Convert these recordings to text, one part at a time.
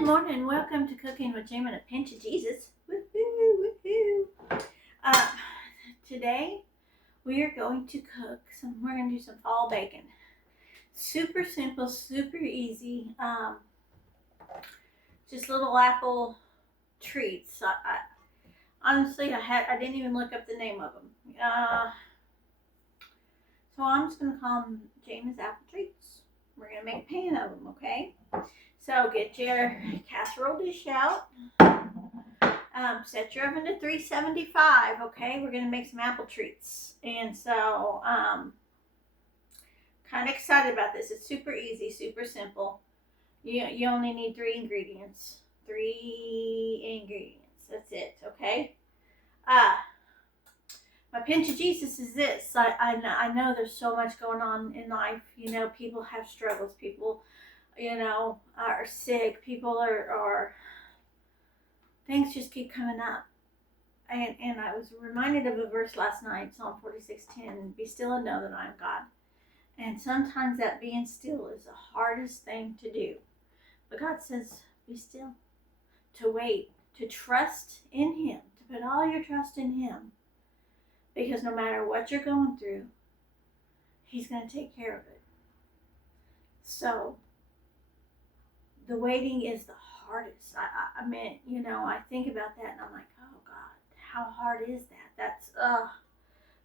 Good morning. Welcome to Cooking with Jim and a Pinch of Jesus. Woohoo, woohoo. Today we are going to cook we're going to do some fall bacon. Super simple, super easy. Just little apple treats. Honestly, I didn't even look up the name of them. So I'm just going to call them James apple treats. We're going to make a pan of them, okay? So get your casserole dish out. Set your oven to 375, okay? We're going to make some apple treats. And so, kind of excited about this. It's super easy, super simple. You only need 3 ingredients. 3 ingredients. That's it, okay? My pinch of Jesus is this. I know there's so much going on in life. You know, people have struggles. People, are sick. People are things just keep coming up. And I was reminded of a verse last night, Psalm 46:10, be still and know that I am God. And sometimes that being still is the hardest thing to do. But God says, be still, to wait, to trust in Him, to put all your trust in Him. Because no matter what you're going through, He's going to take care of it. So, the waiting is the hardest. I mean, I think about that and I'm like, oh God, how hard is that? I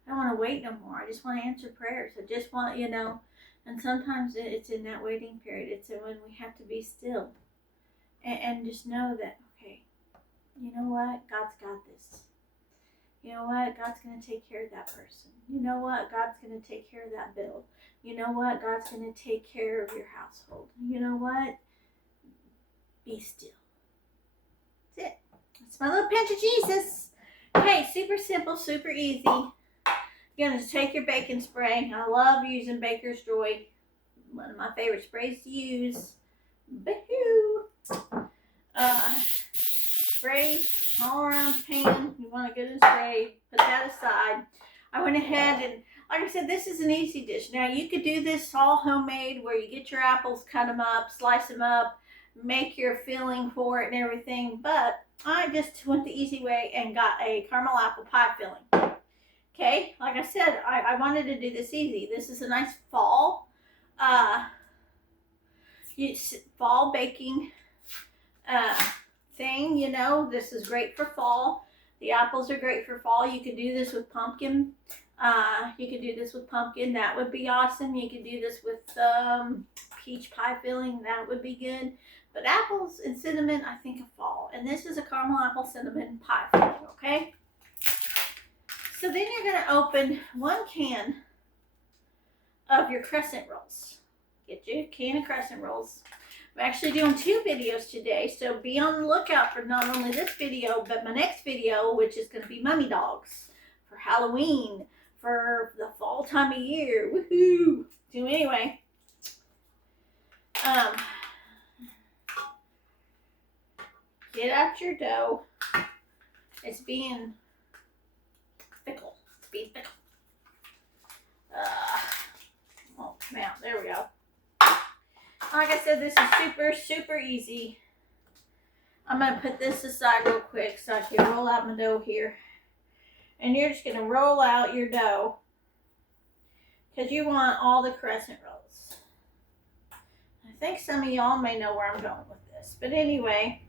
don't want to wait no more. I just want to answer prayers. I just want, and sometimes it's in that waiting period. It's when we have to be still and just know that, okay, you know what? God's got this. You know what? God's going to take care of that person. You know what? God's going to take care of that bill. You know what? God's going to take care of your household. You know what? Be still. That's it. That's my little pinch of Jesus. Okay, super simple, super easy. You're going to take your baking spray. I love using Baker's Joy. One of my favorite sprays to use. Boo-hoo. Spray all around the pan. You want a good spray. Put that aside. I went ahead and, like I said, this is an easy dish. Now, you could do this all homemade where you get your apples, cut them up, slice them up, make your filling for it and everything. But I just went the easy way and got a caramel apple pie filling. Okay, like I said, I wanted to do this easy. This is a nice fall fall baking thing. This is great for fall. The apples are great for fall. You could do this with pumpkin. That would be awesome. You could do this with peach pie filling. That would be good. But apples and cinnamon, I think of fall. And this is a caramel apple cinnamon pie filling, okay? So then you're going to open 1 can of your crescent rolls. Get you a can of crescent rolls. I'm actually doing 2 videos today, so be on the lookout for not only this video, but my next video, which is going to be mummy dogs for Halloween, for the fall time of year. Woohoo! So anyway, get out your dough. It's being fickle. It's being fickle. Won't come out. There we go. Like I said, this is super, super easy. I'm going to put this aside real quick so I can roll out my dough here. And you're just going to roll out your dough because you want all the crescent rolls. I think some of y'all may know where I'm going with this. But anyway,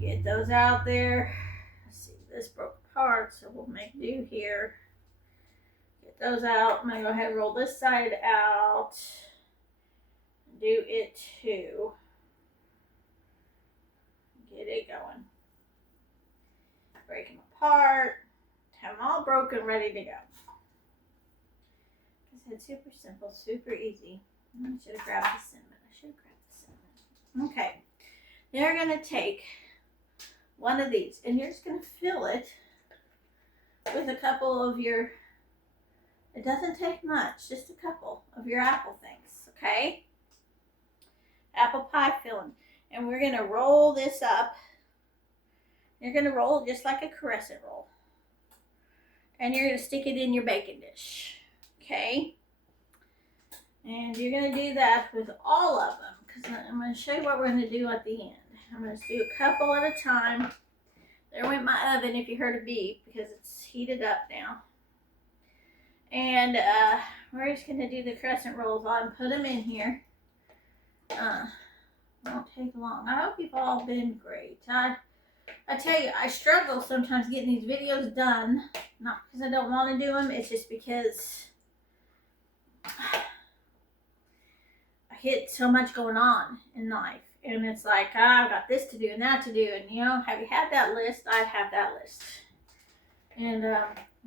get those out there. Let's see, this broke apart, so we'll make do here. Get those out. I'm going to go ahead and roll this side out. Do it too. Get it going. Break them apart. Have them all broken, ready to go. I said super simple, super easy. I should have grabbed the cinnamon. Okay. They're going to take one of these and you're just going to fill it with a couple of your, it doesn't take much, just a couple of your apple things, okay? Apple pie filling. And we're going to roll this up. You're going to roll it just like a crescent roll. And you're going to stick it in your baking dish. Okay? And you're going to do that with all of them. because I'm going to show you what we're going to do at the end. I'm going to do a couple at a time. There went my oven if you heard a beep because it's heated up now. And we're just going to do the crescent rolls on, put them in here. Won't take long. I hope you've all been great. I tell you, I struggle sometimes getting these videos done. Not because I don't want to do them. It's just because I get so much going on in life. And it's like, I've got this to do and that to do. And, you know, have you had that list? I have that list. And,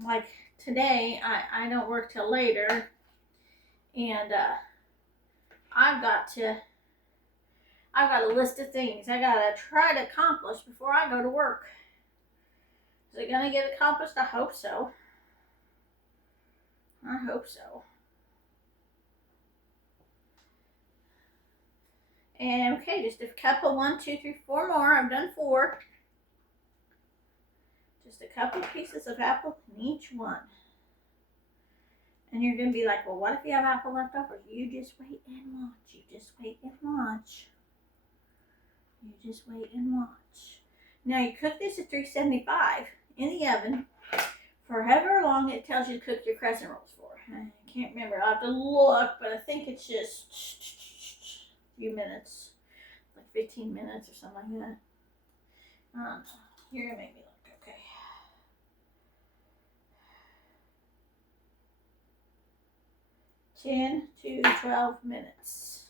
like today, I don't work till later. And I've got a list of things I got to try to accomplish before I go to work. Is it going to get accomplished? I hope so. I hope so. And okay, just a couple, 1, 2, 3, 4 more. I've done 4. Just a couple pieces of apple in each one. And you're going to be like, well, what if you have apple left over? You just wait and watch. You just wait and watch. You just wait and watch. Now you cook this at 375 in the oven for however long it tells you to cook your crescent rolls for. I can't remember. I'll have to look, but I think it's just a few minutes, like 15 minutes or something like that. You're gonna make me look. Okay. 10 to 12 minutes.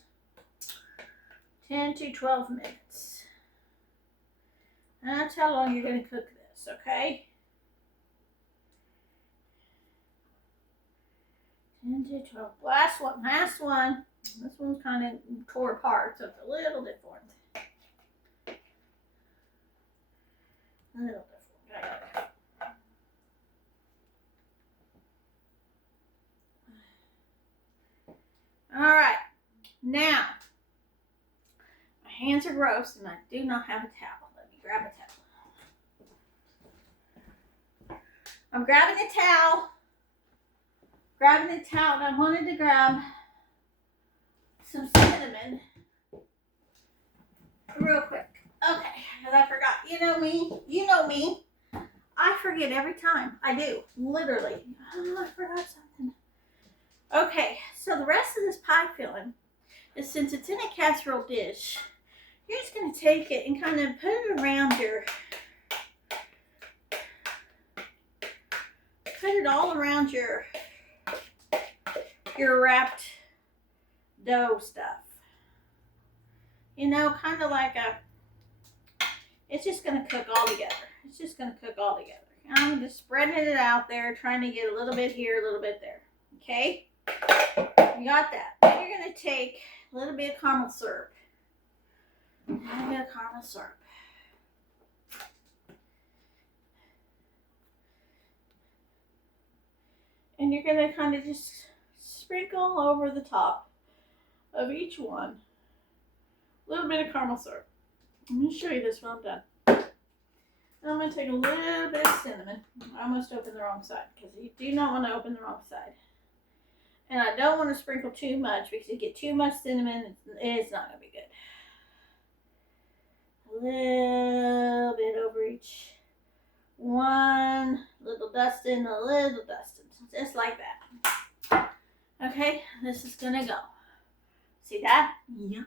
10 to 12 minutes. And that's how long you're going to cook this, okay? 10 to 12. Last one. This one's kind of tore apart, so it's a little different. A little different. All right. Now, my hands are gross and I do not have a towel. Let me grab a towel. I'm grabbing a towel. And I wanted to grab some cinnamon real quick. Okay, because I forgot. You know me. I forget every time. I do, literally. Oh, I forgot something. Okay, so the rest of this pie filling is, since it's in a casserole dish, you're just going to take it and kind of put it around put it all around your wrapped dough stuff. You know, kind of like it's just going to cook all together. I'm just spreading it out there, trying to get a little bit here, a little bit there. Okay? You got that. Then you're going to take a little bit of caramel syrup. And you're going to kind of just sprinkle over the top of each one a little bit of caramel syrup. I'm going to show you this when I'm done. And I'm going to take a little bit of cinnamon. I almost opened the wrong side because you do not want to open the wrong side. And I don't want to sprinkle too much because if you get too much cinnamon, it's not going to be good. A little bit over each one. Little dusting, just like that. Okay, this is going to go. See that? Yum.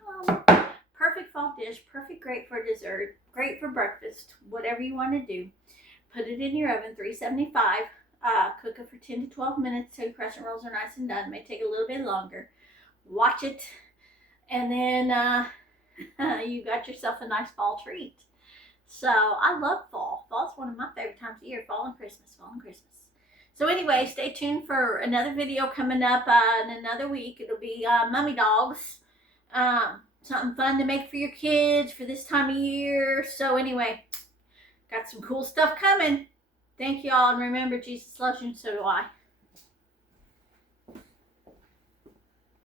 Perfect fall dish, great for dessert, great for breakfast, whatever you want to do. Put it in your oven, 375. Cook it for 10 to 12 minutes till your crescent rolls are nice and done. It may take a little bit longer. Watch it, and then you got yourself a nice fall treat. So I love fall. Fall's one of my favorite times of year. Fall and Christmas. So anyway, stay tuned for another video coming up in another week. It'll be Mummy Dogs. Something fun to make for your kids for this time of year. So anyway, got some cool stuff coming. Thank y'all, and remember, Jesus loves you, and so do I.